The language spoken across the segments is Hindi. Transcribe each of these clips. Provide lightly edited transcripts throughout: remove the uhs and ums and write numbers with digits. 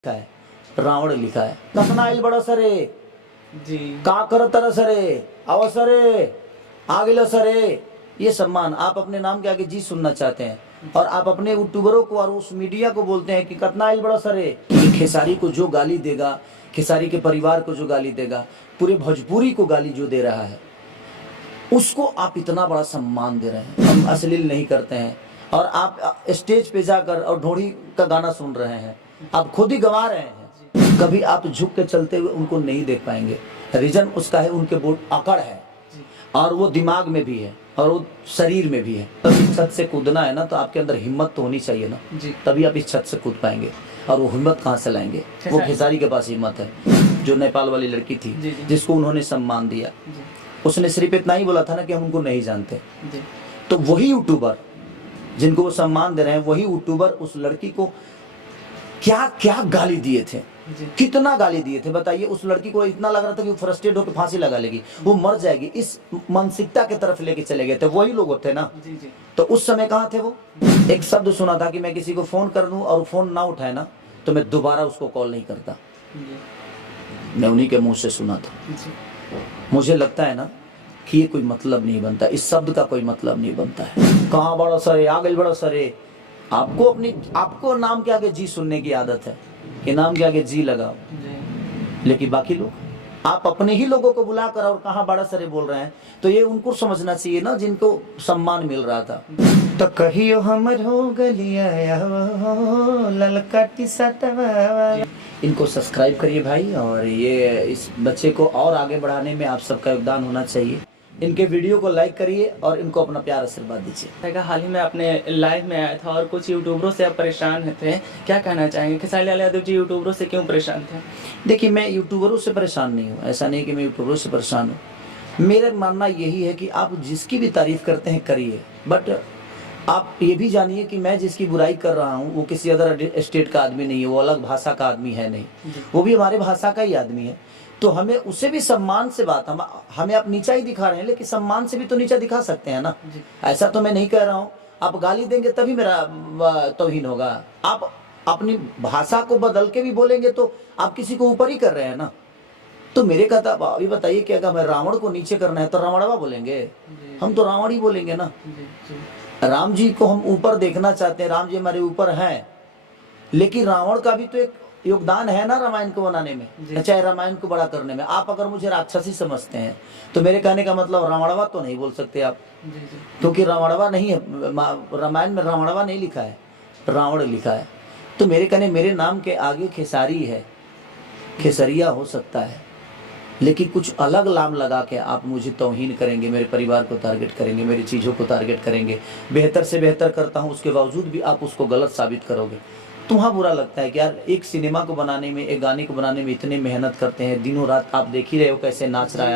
लिखा है, रावण लिखा है। कतना आइल बड़ा सरे जी का करतर सरे अवसरे आगिल सरे। ये सम्मान आप अपने नाम के आगे जी सुनना चाहते हैं और आप अपने यूट्यूबरों को और उस मीडिया को बोलते हैं कि कतना आइल बड़ा सरे। कि खेसारी को जो गाली देगा, खेसारी के परिवार को जो गाली देगा, पूरे भोजपुरी को गाली जो दे रहा है, उसको आप इतना बड़ा सम्मान दे रहे हैं। हम अश्लील नहीं करते हैं और आप स्टेज पे जाकर और ढोड़ी का गाना सुन रहे हैं, आप खुद ही गवा रहे हैं। कभी आप झुक के चलते हुए उनको नहीं देख पाएंगे। रीजन उसका है उनके बोर्ड अकड़ है और वो दिमाग में भी है और वो शरीर में भी है। तब इस छत से कूदना है ना, तो आपके अंदर हिम्मत तो होनी चाहिए ना, तभी आप इस छत से कूद पाएंगे। और वो हिम्मत कहाँ से लाएंगे? वो खेसारी के पास हिम्मत है। जो नेपाल वाली लड़की थी जिसको उन्होंने सम्मान दिया, उसने सिर्फ इतना ही बोला था ना कि हम उनको नहीं जानते। तो वही यूट्यूबर जिनको वो सम्मान दे रहे हैं, वही यूट्यूबर उस लड़की को क्या क्या गाली दिए थे, कितना गाली दिए थे बताइए। उस लड़की को इतना लग रहा था कि वो फ्रस्ट्रेट होकर फांसी लगा लेगी, वो मर जाएगी, इस मानसिकता के तरफ लेके चले गए थे। वही लोग थे ना। तो उस समय कहाँ थे वो? एक शब्द सुना था कि मैं किसी को फोन कर दूं और फोन ना उठाए ना, तो मैं दोबारा उसको कॉल नहीं करता। मैं उन्हीं के मुंह से सुना था। मुझे लगता है ना कि ये कोई मतलब नहीं बनता, इस शब्द का कोई मतलब नहीं बनता है। कहाँ बड़ा सरे आ गए बड़ा सरे। आपको नाम के आगे जी सुनने की आदत है कि नाम के आगे जी लगाओ, लेकिन बाकी लोग आप अपने ही लोगों को बुलाकर और कहाँ बड़ा सरे बोल रहे हैं। तो ये उनको समझना चाहिए ना, जिनको सम्मान मिल रहा था। तो कहियो हमर हो गलिया ललका टी-शर्टवा। इनको सब्सक्राइब करिए भाई, और ये इस बच्चे को और आगे बढ़ाने में आप सबका योगदान होना चाहिए। इनके वीडियो को लाइक करिए और इनको अपना प्यार आशीर्वाद दीजिए। हाल ही में आपने लाइव में आया था और कुछ यूट्यूबरों से आप परेशान थे, क्या कहना चाहेंगे? खेसारी लाल यादव जी यूट्यूबरों से क्यों परेशान थे? देखिए, मैं यूट्यूबरों से परेशान नहीं हूँ, ऐसा नहीं कि मैं यूट्यूबरों से परेशान हूँ। मेरा मानना यही है कि आप जिसकी भी तारीफ करते हैं करिए, बट आप ये भी जानिए कि मैं जिसकी बुराई कर रहा हूँ वो किसी अदर स्टेट का आदमी नहीं है, वो अलग भाषा का आदमी है नहीं, वो भी हमारे भाषा का ही आदमी है। तो हमें उसे भी सम्मान से बात, हमें आप नीचा ही दिखा रहे हैं, लेकिन सम्मान से भी तो नीचा दिखा सकते हैं ना। ऐसा तो मैं नहीं कह रहा हूँ आप गाली देंगे तभी मेरा तौहीन होगा। आप अपनी भाषा को बदल के भी बोलेंगे तो आप किसी को ऊपर ही कर रहे हैं ना। तो मेरे कहता अभी बताइए कि अगर हमें रावण को नीचे करना है तो रावणवा बोलेंगे? हम तो रावण ही बोलेंगे ना। राम जी को हम ऊपर देखना चाहते हैं, राम जी हमारे ऊपर हैं, लेकिन रावण का भी तो एक योगदान है ना रामायण को बनाने में, चाहे रामायण को बड़ा करने में। आप अगर मुझे राक्षसी समझते हैं तो मेरे कहने का मतलब रावणवा तो नहीं बोल सकते आप, क्योंकि रावणवा नहीं है, रामायण में रावणवा नहीं लिखा है, रावण लिखा है। तो मेरे कहने, मेरे नाम के आगे खेसारी है, खेसरिया हो सकता है, लेकिन कुछ अलग नाम लगा के आप मुझे तौहीन करेंगे, मेरे परिवार को टारगेट करेंगे, मेरी चीज़ों को टारगेट करेंगे। बेहतर से बेहतर करता हूँ उसके बावजूद भी आप उसको गलत साबित करोगे। तुम्हारा बुरा लगता है कि यार एक सिनेमा को बनाने में, एक गाने को बनाने में इतने मेहनत करते हैं, दिनों रात आप देख ही रहे हो कैसे नाच रहा है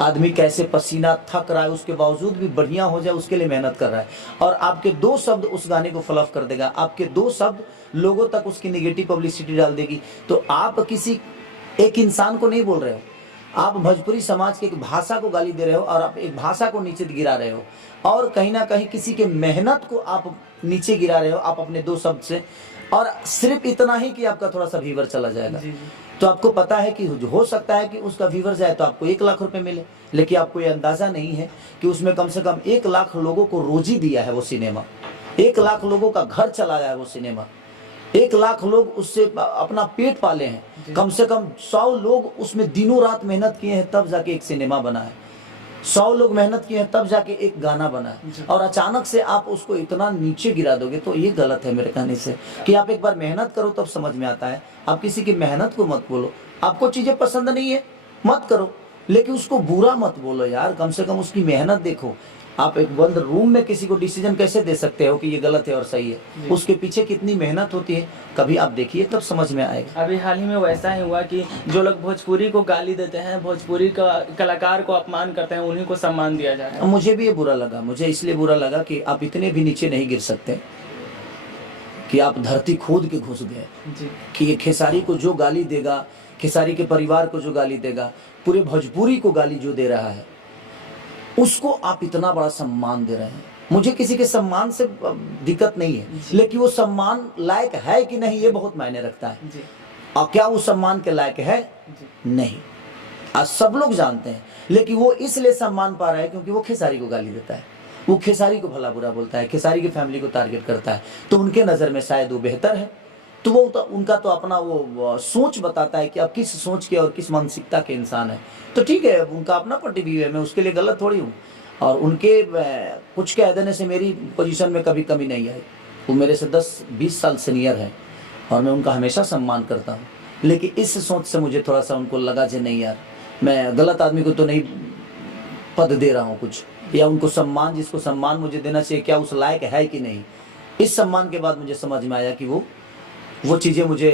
आदमी कैसे पसीना थक रहा है, उसके बावजूद भी बढ़िया हो जाए उसके लिए मेहनत कर रहा है। और आपके दो शब्द उस गाने को फ्लॉप कर देगा, आपके दो शब्द लोगों तक उसकी निगेटिव पब्लिसिटी डाल देगी। तो आप किसी एक इंसान को नहीं बोल रहे हो, आप भोजपुरी समाज के एक भाषा को गाली दे रहे हो और आप एक भाषा को नीचे गिरा रहे हो, और कहीं ना कहीं किसी के मेहनत को आप नीचे गिरा रहे हो आप अपने दो शब्द से। और सिर्फ इतना ही कि आपका थोड़ा सा व्यूवर चला जाएगा, तो आपको पता है कि हो सकता है कि उसका व्यूवर जाए तो आपको 1 लाख रुपए मिले, लेकिन आपको ये अंदाजा नहीं है कि उसमें कम से कम 1 लाख लोगों को रोजी दिया है वो सिनेमा, 1 लाख लोगों का घर चलाया है वो सिनेमा, 1 लाख लोग उससे अपना पेट पाले हैं, कम से कम 100 लोग उसमें दिनों रात मेहनत किए हैं तब जाके एक सिनेमा बना है, 100 लोग मेहनत किए हैं तब जाके एक गाना बना है। और अचानक से आप उसको इतना नीचे गिरा दोगे तो ये गलत है मेरे कहने से। कि आप एक बार मेहनत करो तब समझ में आता है। आप किसी की मेहनत को मत बोलो, आपको चीजें पसंद नहीं है मत करो, लेकिन उसको बुरा मत बोलो यार, कम से कम उसकी मेहनत देखो। आप एक बंद रूम में किसी को डिसीजन कैसे दे सकते हो कि ये गलत है और सही है? उसके पीछे कितनी मेहनत होती है, कभी आप देखिए तब समझ में आएगा। अभी हाल ही में वैसा ही हुआ कि जो लोग भोजपुरी को गाली देते हैं, भोजपुरी का कलाकार को अपमान करते हैं, उन्हीं को सम्मान दिया जा रहा है। मुझे भी ये बुरा लगा, मुझे इसलिए बुरा लगा कि आप इतने भी नीचे नहीं गिर सकते कि आप धरती खोद के घुस गए। कि ये खेसारी को जो गाली देगा, खेसारी के परिवार को जो गाली देगा, पूरे भोजपुरी को गाली जो दे रहा है, उसको आप इतना बड़ा सम्मान दे रहे हैं। मुझे किसी के सम्मान से दिक्कत नहीं है, लेकिन वो सम्मान लायक है कि नहीं ये बहुत मायने रखता है। जी और क्या वो सम्मान के लायक है? जी नहीं। आज सब लोग जानते हैं, लेकिन वो इसलिए सम्मान पा रहा है क्योंकि वो खेसारी को गाली देता है, वो खेसारी को भला बुरा बोलता है, खेसारी की फैमिली को टारगेट करता है, तो उनके नज़र में शायद वो बेहतर है। तो वो तो उनका तो अपना वो सोच बताता है कि आप किस सोच के और किस मानसिकता के इंसान है। तो ठीक है, उनका अपना पॉइंट ऑफ व्यू है, मैं उसके लिए गलत थोड़ी हूँ। और उनके कुछ कह देने से मेरी पोजीशन में कभी कमी नहीं आई। वो मेरे से 10-20 साल सीनियर है और मैं उनका हमेशा सम्मान करता हूँ, लेकिन इस सोच से मुझे थोड़ा सा उनको लगा कि नहीं यार, मैं गलत आदमी को तो नहीं पद दे रहा हूँ कुछ, या उनको सम्मान, जिसको सम्मान मुझे देना चाहिए, क्या उस लायक है कि नहीं। इस सम्मान के बाद मुझे समझ में आया कि वो चीज़ें मुझे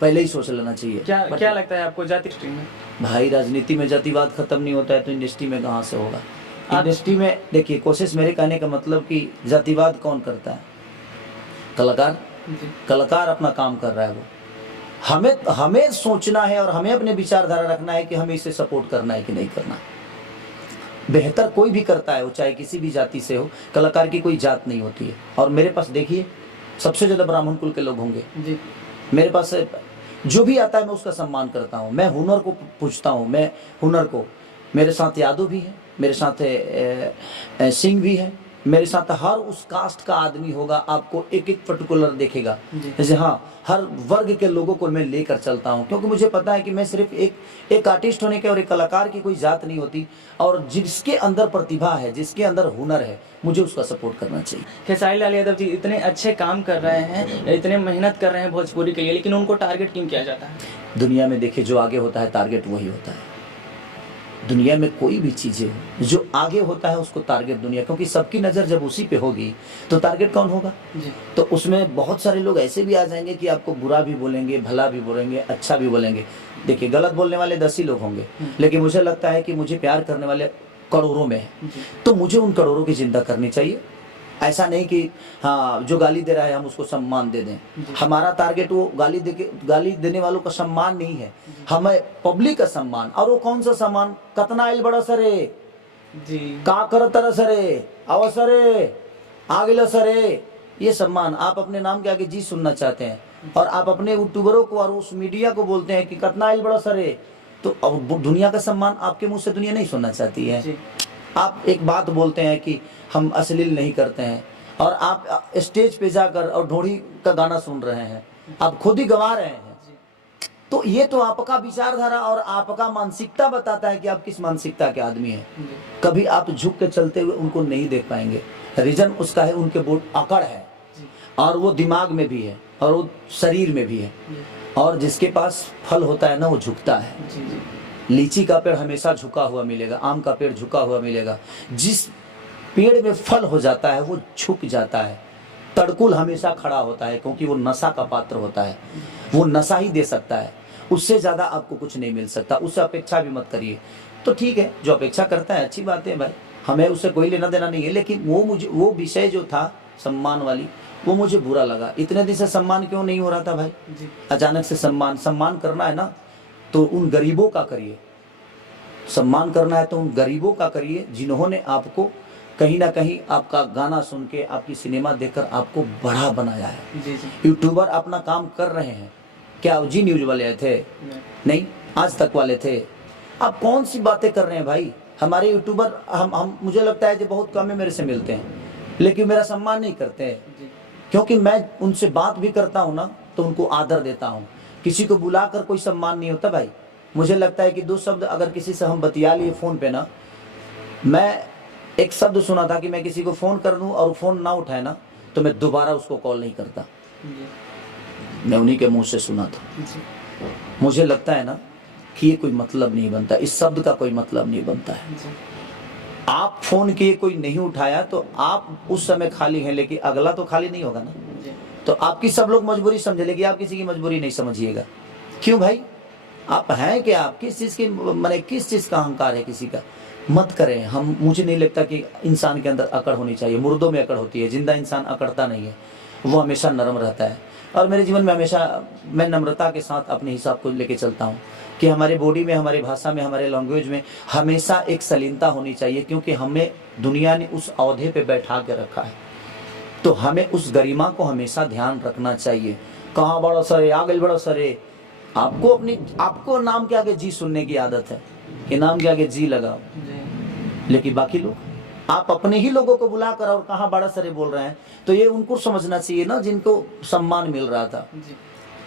पहले ही सोच लेना चाहिए। क्या लगता है आपको जाति में? भाई राजनीति में जातिवाद खत्म नहीं होता है तो इंडस्ट्री में कहाँ से होगा? इंडस्ट्री में देखिए, कोशिश मेरे कहने का मतलब कि जातिवाद कौन करता है? कलाकार। कलाकार अपना काम कर रहा है, वो हमें सोचना है और हमें अपने विचारधारा रखना है कि हमें इसे सपोर्ट करना है कि नहीं करना। बेहतर कोई भी करता है, वो चाहे किसी भी जाति से हो, कलाकार की कोई जात नहीं होती है। और मेरे पास देखिए, सबसे ज़्यादा ब्राह्मण कुल के लोग होंगे जी। मेरे पास। जो भी आता है मैं उसका सम्मान करता हूँ, मैं हुनर को पूछता हूँ, मैं हुनर को। मेरे साथ यादव भी है, मेरे साथ सिंह भी है, मेरे साथ हर उस कास्ट का आदमी होगा, आपको एक एक पर्टिकुलर देखेगा। जैसे हाँ, हर वर्ग के लोगों को मैं लेकर चलता हूँ, क्योंकि मुझे पता है कि मैं सिर्फ एक आर्टिस्ट होने के और एक कलाकार की कोई जात नहीं होती। और जिसके अंदर प्रतिभा है, जिसके अंदर हुनर है, मुझे उसका सपोर्ट करना चाहिए। खेसारी लाल यादव जी इतने अच्छे काम कर रहे हैं, इतने मेहनत कर रहे हैं भोजपुरी के लिए, लेकिन उनको टारगेट क्यों किया जाता है? दुनिया में देखिए, जो आगे होता है टारगेट वही होता है। दुनिया में कोई भी चीज़ें हो, जो आगे होता है उसको टारगेट दुनिया, क्योंकि सबकी नज़र जब उसी पे होगी तो टारगेट कौन होगा? जी। तो उसमें बहुत सारे लोग ऐसे भी आ जाएंगे कि आपको बुरा भी बोलेंगे, भला भी बोलेंगे, अच्छा भी बोलेंगे। देखिए, गलत बोलने वाले 10 ही लोग होंगे, लेकिन मुझे लगता है कि मुझे प्यार करने वाले करोड़ों में है, तो मुझे उन करोड़ों की चिंता करनी चाहिए। ऐसा नहीं कि हाँ, जो गाली दे रहा है हम उसको सम्मान दे दें। हमारा टारगेट वो गाली देने वालों का सम्मान नहीं है, हमें पब्लिक का सम्मान। और वो कौन सा सम्मान? कतना आइल बड़ा सरे जी, का कर तरह सरे, आवा सरे, आगे सरे, ये सम्मान। आप अपने नाम के आगे जी सुनना चाहते हैं और आप अपने यूट्यूबरों को और उस मीडिया को बोलते हैं कि कतना आइल बड़ा सरे, तो अब दुनिया का सम्मान आपके मुंह से दुनिया नहीं सुनना चाहती है। जी। आप एक बात बोलते हैं कि हम अश्लील नहीं करते हैं, और आप स्टेज पे जाकर और ढोड़ी का गाना सुन रहे हैं, आप खुद ही गवा रहे हैं। तो ये तो आपका विचारधारा और आपका मानसिकता बताता है कि आप किस मानसिकता के आदमी हैं। कभी आप झुक के चलते हुए उनको नहीं देख पाएंगे। रीजन उसका है, उनके बोर्ड अकड़ है, और वो दिमाग में भी है और वो शरीर में भी है। और जिसके पास फल होता है ना, वो झुकता है। लीची का पेड़ हमेशा झुका हुआ मिलेगा, आम का पेड़ झुका हुआ मिलेगा। जिस पेड़ में फल हो जाता है वो झुक जाता है। तड़कुल हमेशा खड़ा होता है, क्योंकि वो नशा का पात्र होता है, वो नशा ही दे सकता है, उससे ज़्यादा आपको कुछ नहीं मिल सकता। उससे अपेक्षा भी मत करिए। तो ठीक है, जो अपेक्षा करता है अच्छी बात है भाई, हमें उससे कोई लेना देना नहीं है। लेकिन वो विषय जो था सम्मान वाली, वो मुझे बुरा लगा। इतने दिन से सम्मान क्यों नहीं हो रहा था भाई? अचानक से सम्मान करना है ना, तो उन गरीबों का करिए। सम्मान करना है तो उन गरीबों का करिए जिन्होंने आपको कहीं ना कहीं आपका गाना सुन के, आपकी सिनेमा देखकर आपको बड़ा बनाया है। यूट्यूबर अपना काम कर रहे हैं, क्या जी न्यूज वाले थे? नहीं, आज तक वाले थे। आप कौन सी बातें कर रहे हैं भाई? हमारे यूट्यूबर हम मुझे लगता है कि बहुत कम मेरे से मिलते हैं, लेकिन मेरा सम्मान नहीं करते हैं, क्योंकि मैं उनसे बात भी करता हूँ ना तो उनको आदर देता हूँ। किसी को बुलाकर कोई सम्मान नहीं होता भाई। मुझे लगता है कि 2 शब्द अगर किसी से हम बतिया लिए फ़ोन पे ना, मैं एक शब्द सुना था कि मैं किसी को फ़ोन कर दूं और फ़ोन ना उठाए ना, तो मैं दोबारा उसको कॉल नहीं करता। मैं उन्हीं के मुंह से सुना था। मुझे लगता है ना कि ये कोई मतलब नहीं बनता, इस शब्द का कोई मतलब नहीं बनता है। आप फ़ोन किए, कोई नहीं उठाया, तो आप उस समय खाली हैं, लेकिन अगला तो खाली नहीं होगा ना। तो आपकी सब लोग मजबूरी समझे, लेकिन आप किसी की मजबूरी नहीं समझिएगा। क्यों भाई? आप हैं कि आप किस चीज़ की, माने किस चीज़ का अहंकार है किसी का? मत करें। मुझे नहीं लगता कि इंसान के अंदर अकड़ होनी चाहिए। मुर्दों में अकड़ होती है, जिंदा इंसान अकड़ता नहीं है, वो हमेशा नरम रहता है। और मेरे जीवन में हमेशा मैं नम्रता के साथ अपने हिसाब को लेके चलता हूँ कि हमारे बॉडी में, हमारी भाषा में, हमारे लैंग्वेज में हमेशा एक शालीनता होनी चाहिए, क्योंकि हमें दुनिया ने उस औहदे पे बैठा के रखा है, तो हमें उस गरिमा को हमेशा ध्यान रखना चाहिए। कहाँ बड़ा सर आ गई, बड़ा सर आपको नाम के आगे जी सुनने की आदत है कि नाम के आगे जी लगाओ, लेकिन बाकी लोग आप अपने ही लोगों को बुलाकर और कहाँ बड़ा सरे बोल रहे हैं, तो ये उनको समझना चाहिए ना जिनको सम्मान मिल रहा था।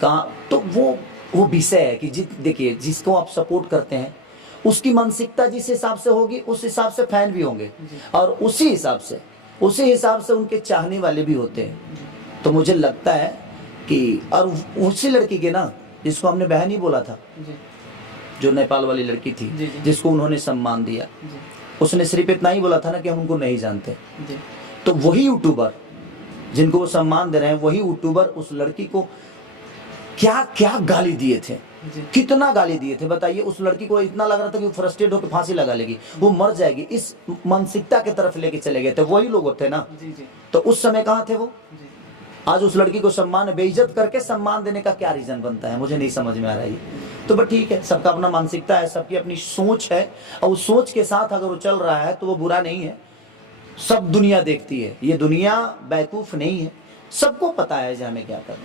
कहाँ तो वो विषय है कि देखिए जिसको आप सपोर्ट करते हैं उसकी मानसिकता जिस हिसाब से होगी उस हिसाब से फैन भी होंगे, और उसी हिसाब से उनके चाहने वाले भी होते हैं। तो मुझे लगता है कि और उसी लड़की के ना जिसको हमने बहन ही बोला था, जो नेपाल वाली लड़की थी जिसको उन्होंने सम्मान दिया, उसने सिर्फ इतना ही बोला था ना कि हम उनको नहीं जानते। तो वही यूट्यूबर जिनको वो सम्मान दे रहे हैं, वही यूट्यूबर उस लड़की को क्या क्या गाली दिए थे, कितना गाली दिए थे बताइए। उस लड़की को इतना लग रहा था कि वो फ्रस्ट्रेट होकर फांसी लगा लेगी, वो मर जाएगी, इस मानसिकता की तरफ लेके चले गए थे। वही लोग थे ना, तो उस समय कहाँ थे वो? आज उस लड़की को सम्मान, बेइज्जत करके सम्मान देने का क्या रीजन बनता है, मुझे नहीं समझ में आ रहा है। तो बट ठीक है, सबका अपना मानसिकता है, सबकी अपनी सोच है, और उस सोच के साथ अगर वो चल रहा है तो वो बुरा नहीं है। सब दुनिया देखती है, ये दुनिया बेवकूफ नहीं है, सबको पता है कि हमें क्या करना है।